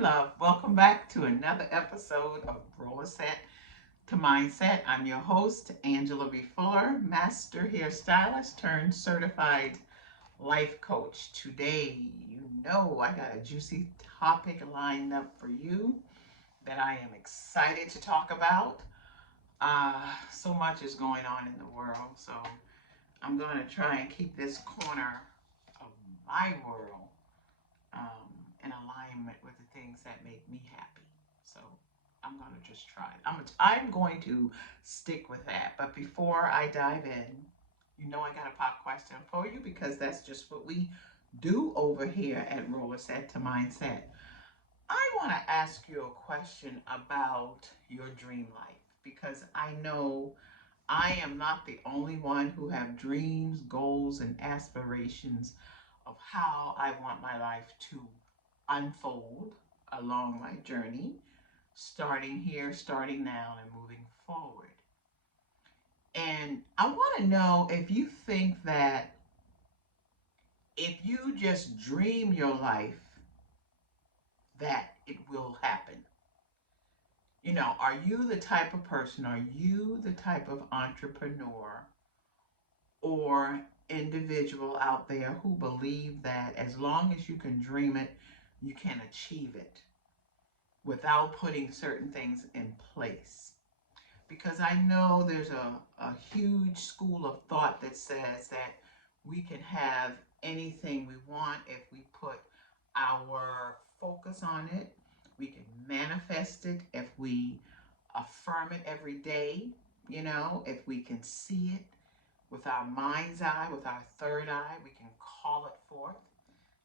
love. Welcome back to another episode of Rollerset to Mindset. I'm your host, Angela B. Fuller, master hairstylist turned certified life coach. Today, I got a juicy topic lined up for you that I am excited to talk about. So much is going on in the world, so I'm going to try and keep this corner of my world in alignment with the things that make me happy. So I'm going to just try it. I'm going to stick with that. But before I dive in, I got a pop question for you because that's just what we do over here at Rollerset to Mindset. I want to ask you a question about your dream life because I know I am not the only one who have dreams, goals, and aspirations of how I want my life to unfold along my journey, starting here, starting now, and moving forward. And I want to know if you think that if you just dream your life, that it will happen. Are you the type of person, are you the type of entrepreneur or individual out there who believe that as long as you can dream it, you can achieve it without putting certain things in place? Because I know there's a huge school of thought that says that we can have anything we want if we put our focus on it. We can manifest it if we affirm it every day, if we can see it with our mind's eye, with our third eye, we can call it forth,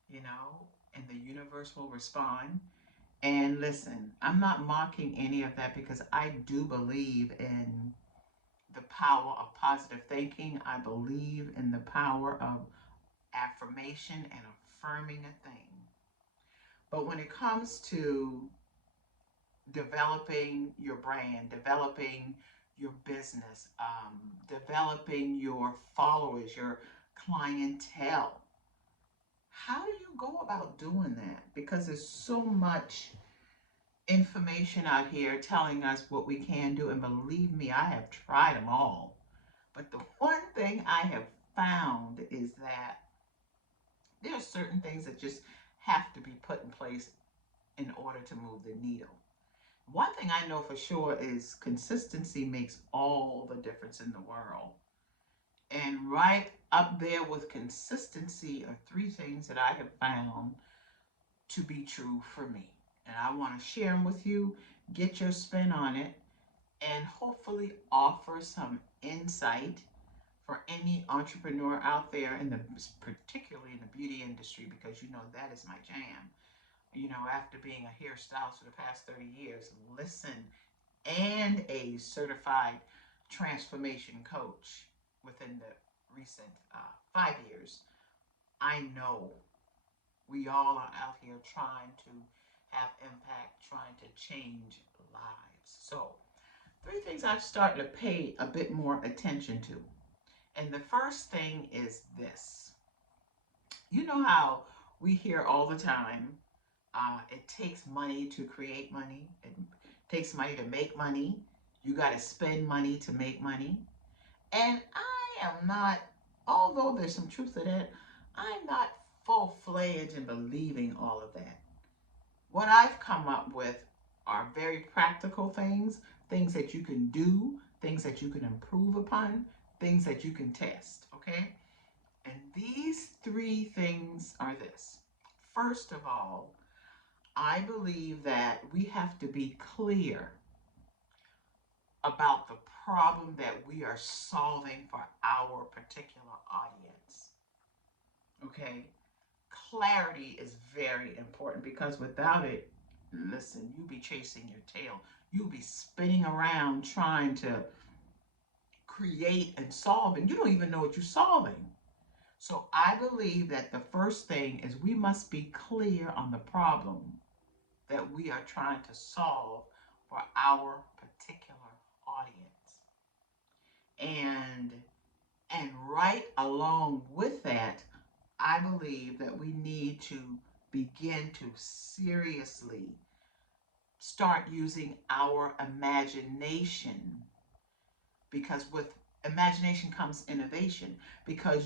you know, and the universe will respond. And listen, I'm not mocking any of that because I do believe in the power of positive thinking. I believe in the power of affirmation and affirming a thing. But when it comes to developing your brand, developing your business, developing your followers, your clientele, how do you go about doing that? Because there's so much information out here telling us what we can do. And believe me, I have tried them all. But the one thing I have found is that there are certain things that just have to be put in place in order to move the needle. One thing I know for sure is consistency makes all the difference in the world. And right up there with consistency are three things that I have found to be true for me. And I want to share them with you, get your spin on it, and hopefully offer some insight for any entrepreneur out there particularly in the beauty industry, because that is my jam. After being a hairstylist for the past 30 years, listen, and a certified transformation coach within the recent 5 years, I know we all are out here trying to have impact, trying to change lives. So, three things I've started to pay a bit more attention to. And the first thing is this. You know how we hear all the time, it takes money to create money, it takes money to make money, you got to spend money to make money. And I am not, although there's some truth to that, I'm not full fledged in believing all of that. What I've come up with are very practical things, things that you can do, things that you can improve upon, things that you can test, okay? And these three things are this. First of all, I believe that we have to be clear about the problem that we are solving for our particular audience. Okay? Clarity is very important because without it, listen, you'll be chasing your tail. You'll be spinning around trying to create and solve, and you don't even know what you're solving. So I believe that the first thing is we must be clear on the problem that we are trying to solve for our particular audience. And right along with that, I believe that we need to begin to seriously start using our imagination, because with imagination comes innovation. Because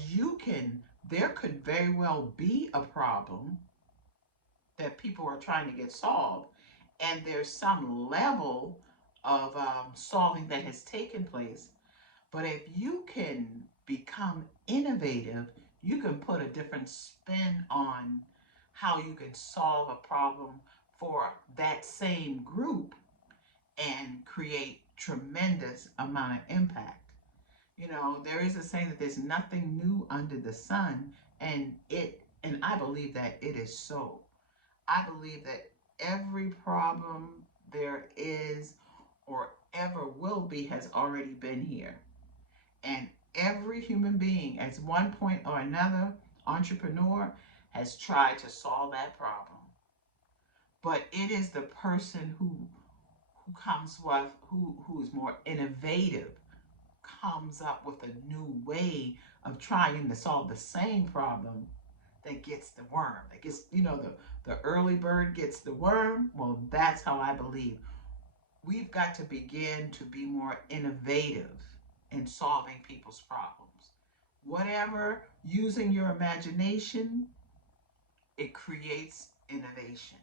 there could very well be a problem that people are trying to get solved, and there's some level of solving that has taken place. But if you can become innovative, you can put a different spin on how you can solve a problem for that same group and create tremendous amount of impact. There is a saying that there's nothing new under the sun, and I believe that it is so. I believe that every problem there is or ever will be has already been here. And every human being, at one point or another, entrepreneur, has tried to solve that problem. But it is the person who comes with who is more innovative, comes up with a new way of trying to solve the same problem, that gets the worm. That gets, the early bird gets the worm. Well, that's how I believe we've got to begin to be more innovative in solving people's problems. Whatever, using your imagination, it creates innovation.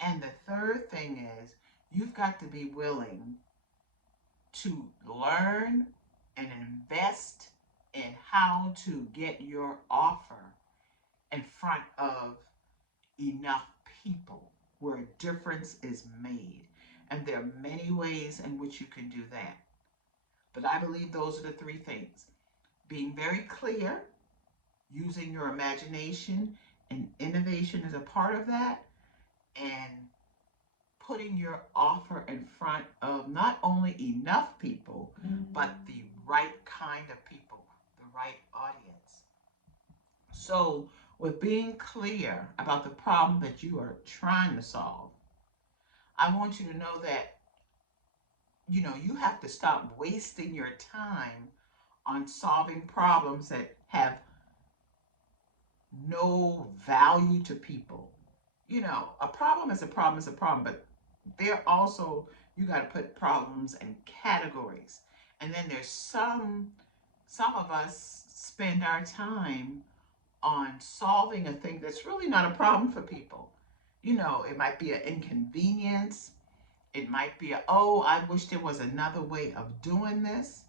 And the third thing is, you've got to be willing to learn and invest in how to get your offer in front of enough people where a difference is made. And there are many ways in which you can do that. But I believe those are the three things: being very clear, using your imagination, and innovation is a part of that, and putting your offer in front of not only enough people, but the right kind of people, the right audience. So, with being clear about the problem that you are trying to solve, I want you to know that you have to stop wasting your time on solving problems that have no value to people. A problem is a problem is a problem, but there also, you got to put problems in categories. And then there's some of us spend our time on solving a thing that's really not a problem for people. It might be an inconvenience. It might be oh, I wish there was another way of doing this.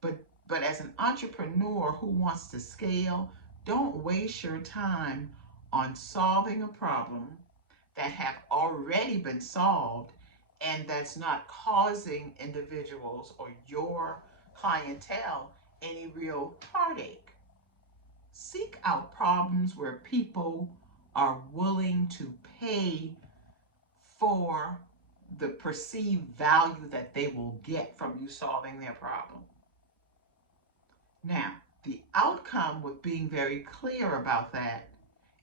But as an entrepreneur who wants to scale, don't waste your time on solving a problem that have already been solved and that's not causing individuals or your clientele any real heartache. Seek out problems where people are willing to pay for the perceived value that they will get from you solving their problem. Now, the outcome with being very clear about that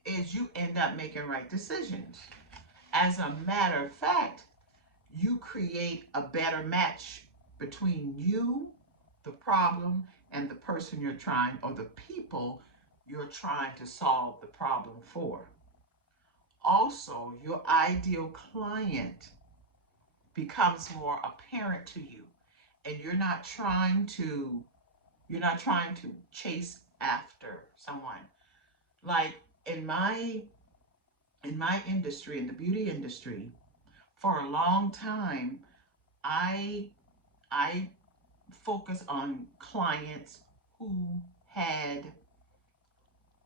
is you end up making right decisions. As a matter of fact, you create a better match between you, the problem, and the person you're trying, or the people you're trying to solve the problem for. Also, your ideal client becomes more apparent to you, and you're not trying to chase after someone. Like in my industry, in the beauty industry, for a long time, I I focus on clients who had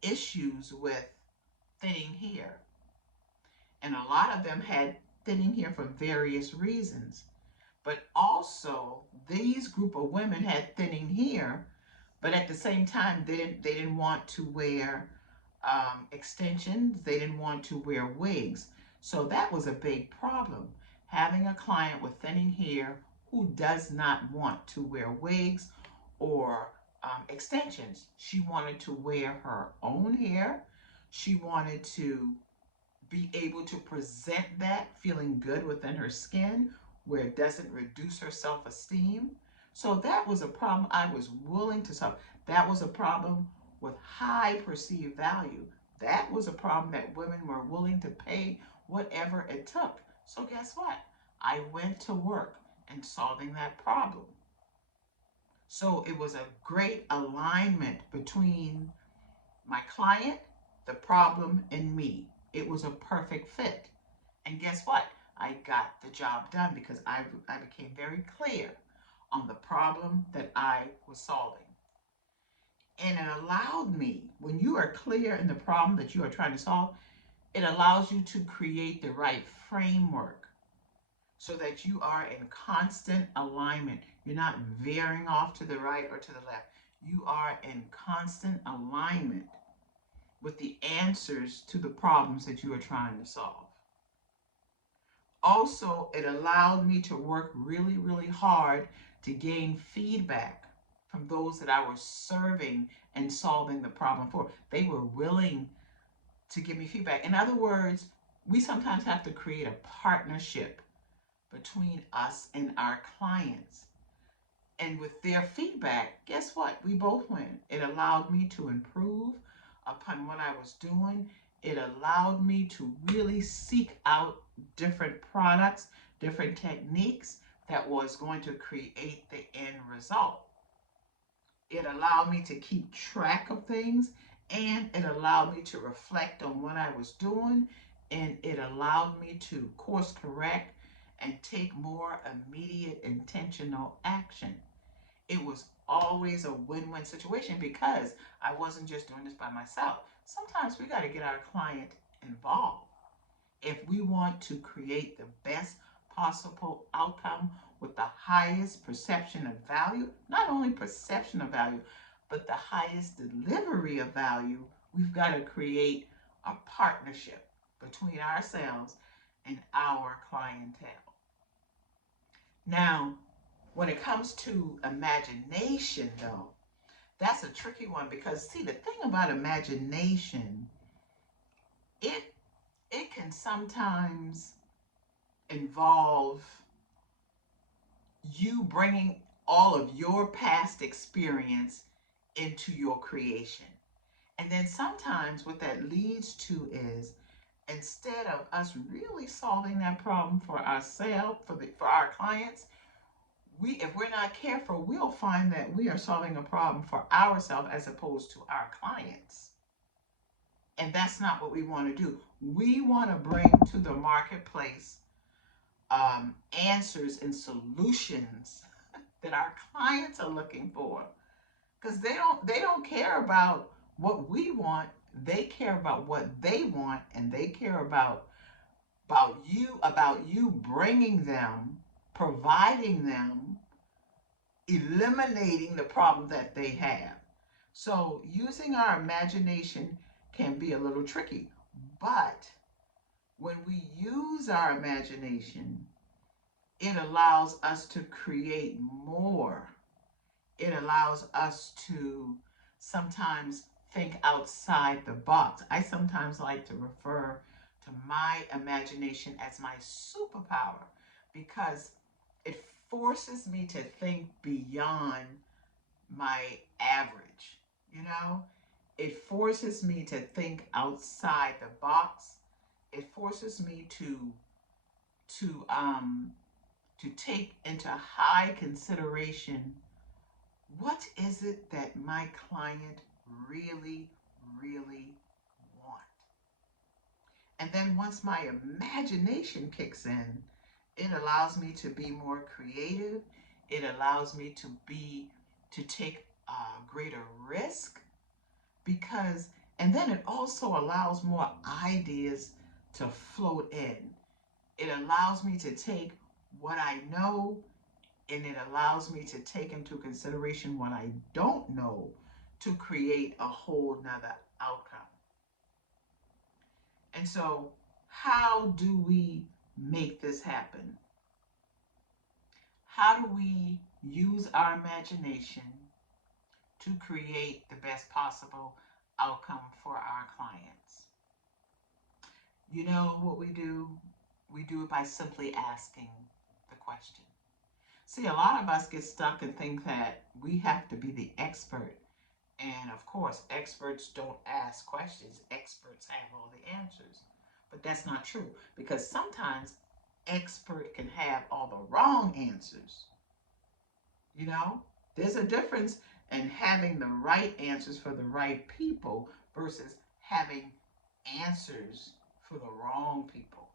issues with thinning hair. And a lot of them had thinning hair for various reasons. But also, these group of women had thinning hair, but at the same time, they didn't want to wear extensions. They didn't want to wear wigs. So that was a big problem. Having a client with thinning hair who does not want to wear wigs or extensions. She wanted to wear her own hair. She wanted to be able to present that feeling good within her skin where it doesn't reduce her self-esteem. So that was a problem I was willing to solve. That was a problem with high perceived value. That was a problem that women were willing to pay whatever it took. So, guess what? I went to work in solving that problem. So, it was a great alignment between my client, the problem, and me. It was a perfect fit. And guess what? I got the job done because I became very clear on the problem that I was solving. And it allowed me, when you are clear in the problem that you are trying to solve, it allows you to create the right framework so that you are in constant alignment. You're not veering off to the right or to the left. You are in constant alignment with the answers to the problems that you are trying to solve. Also, it allowed me to work really, really hard to gain feedback from those that I was serving and solving the problem for. They were willing to give me feedback. In other words, we sometimes have to create a partnership between us and our clients. And with their feedback, guess what? We both win. It allowed me to improve upon what I was doing. It allowed me to really seek out different products, different techniques that was going to create the end result. It allowed me to keep track of things, and it allowed me to reflect on what I was doing, and it allowed me to course correct and take more immediate intentional action. It was always a win-win situation because I wasn't just doing this by myself. Sometimes we got to get our client involved if we want to create the best possible outcome with the highest perception of value. Not only perception of value, but the highest delivery of value. We've got to create a partnership between ourselves and our clientele. Now, when it comes to imagination, though, that's a tricky one because, see, the thing about imagination, it it can sometimes involve you bringing all of your past experience into your creation. And then sometimes what that leads to is, instead of us really solving that problem for ourselves, for our clients, we, if we're not careful, we'll find that we are solving a problem for ourselves as opposed to our clients. And that's not what we want to do. We want to bring to the marketplace answers and solutions that our clients are looking for, because they don't care about what we want. They care about what they want, and they care about you bringing them, providing them, eliminating the problem that they have. So using our imagination can be a little tricky, but when we use our imagination, it allows us to create more. It allows us to sometimes think outside the box. I sometimes like to refer to my imagination as my superpower because it forces me to think beyond my average. You know, it forces me to think outside the box. It forces me to um to take into high consideration what is it that my client really, really want. And then once my imagination kicks in, it allows me to be more creative. It allows me to take a greater risk because, and then it also allows more ideas to float in. It allows me to take what I know, and it allows me to take into consideration what I don't know to create a whole nother outcome. And so, how do we make this happen? How do we use our imagination to create the best possible outcome for our clients? You know what we do? We do it by simply asking the question. See, a lot of us get stuck and think that we have to be the expert And of course, experts don't ask questions, experts have all the answers. But that's not true because sometimes expert can have all the wrong answers. You know, there's a difference in having the right answers for the right people versus having answers for the wrong people.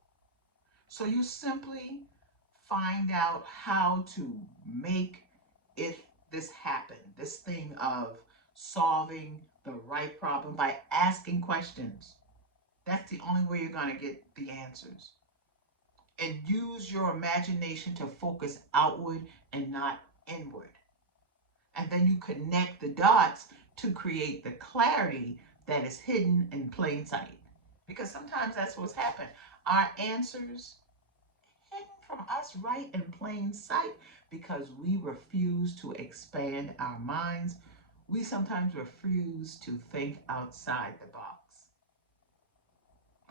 So you simply find out how to make it this happen, this thing of solving the right problem by asking questions. That's the only way you're going to get the answers. And use your imagination to focus outward and not inward. And then you connect the dots to create the clarity that is hidden in plain sight. Because sometimes that's what's happened. Our answers hidden from us right in plain sight because we refuse to expand our minds. We sometimes refuse to think outside the box.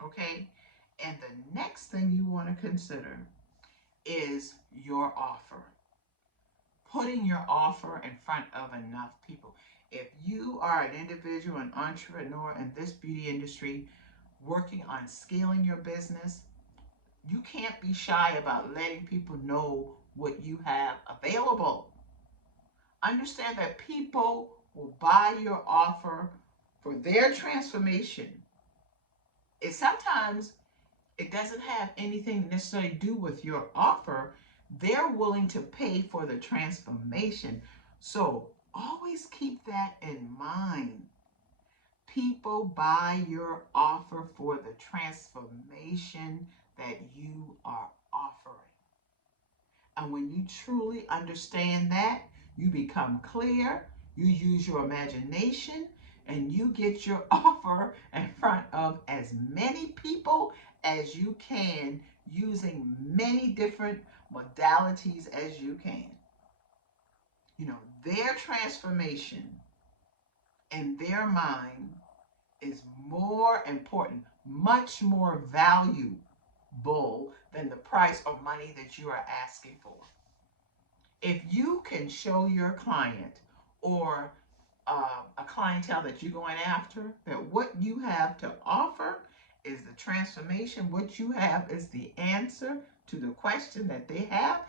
Okay? And the next thing you want to consider is your offer. Putting your offer in front of enough people. If you are an individual, an entrepreneur in this beauty industry, working on scaling your business, you can't be shy about letting people know what you have available. Understand that people will buy your offer for their transformation. It sometimes it doesn't have anything to necessarily do with your offer. They're willing to pay for the transformation. So always keep that in mind. People buy your offer for the transformation that you are offering. And when you truly understand that, you become clear, you use your imagination, and you get your offer in front of as many people as you can using many different modalities as you can. You know, their transformation in their mind is more important, much more valuable than the price of money that you are asking for. If you can show your client or a clientele that you're going after that what you have to offer is the transformation, what you have is the answer to the question that they have,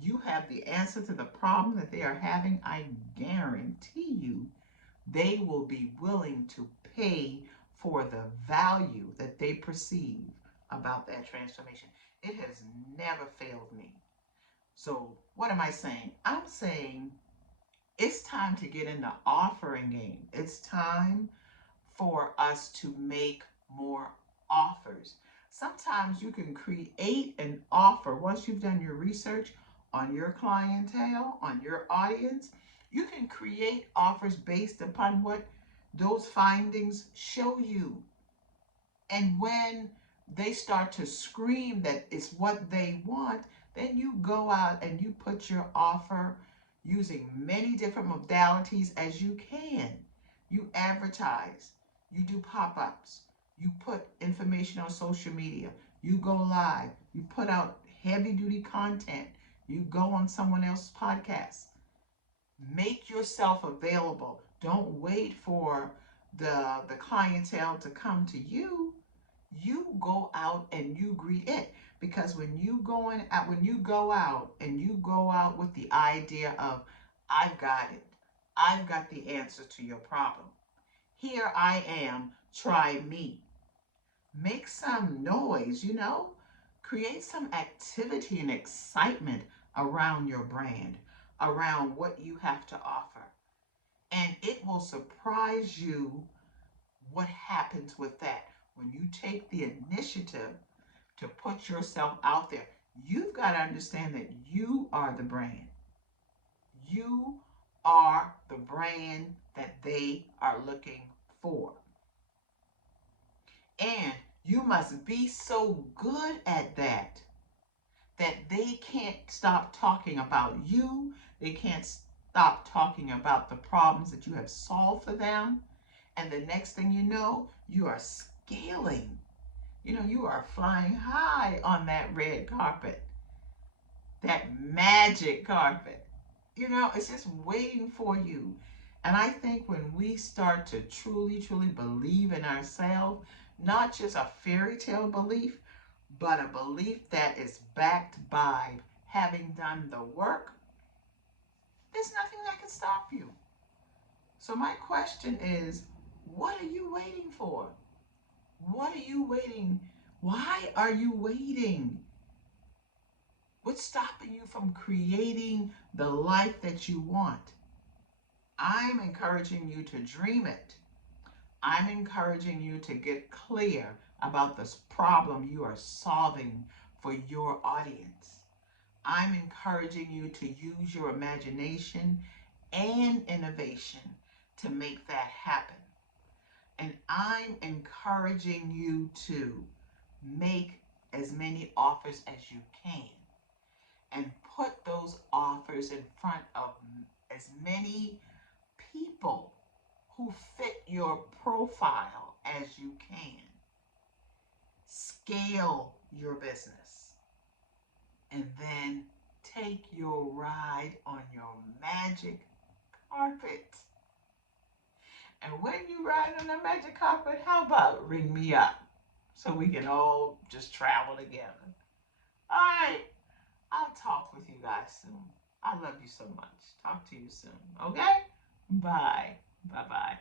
you have the answer to the problem that they are having, I guarantee you they will be willing to pay for the value that they perceive about that transformation. It has never failed me. So, what am I saying? I'm saying it's time to get in the offering game. It's time for us to make more offers. Sometimes you can create an offer once you've done your research on your clientele, on your audience. You can create offers based upon what those findings show you. And when they start to scream that it's what they want, then you go out and you put your offer using many different modalities as you can. You advertise, you do pop ups, you put information on social media, you go live, you put out heavy duty content, you go on someone else's podcast. Make yourself available. Don't wait for the clientele to come to you. You go out and you greet it, because when you go out and you go out with the idea of I've got it, I've got the answer to your problem, here I am, try me, make some noise, create some activity and excitement around your brand, around what you have to offer, and it will surprise you what happens with that when you take the initiative to put yourself out there. You've got to understand that you are the brand. You are the brand that they are looking for. And you must be so good at that that they can't stop talking about you. They can't stop talking about the problems that you have solved for them. And the next thing you know, you are scaling. You are flying high on that red carpet, that magic carpet. It's just waiting for you. And I think when we start to truly, truly believe in ourselves, not just a fairy tale belief, but a belief that is backed by having done the work, there's nothing that can stop you. So, my question is, what are you waiting for? What are you waiting? Why are you waiting? What's stopping you from creating the life that you want? I'm encouraging you to dream it. I'm encouraging you to get clear about this problem you are solving for your audience. I'm encouraging you to use your imagination and innovation to make that happen. And I'm encouraging you to make as many offers as you can and put those offers in front of as many people who fit your profile as you can. Scale your business and then take your ride on your magic carpet. And when you ride on the magic carpet, how about ring me up so we can all just travel together? All right, I'll talk with you guys soon. I love you so much. Talk to you soon, okay? Bye. Bye bye.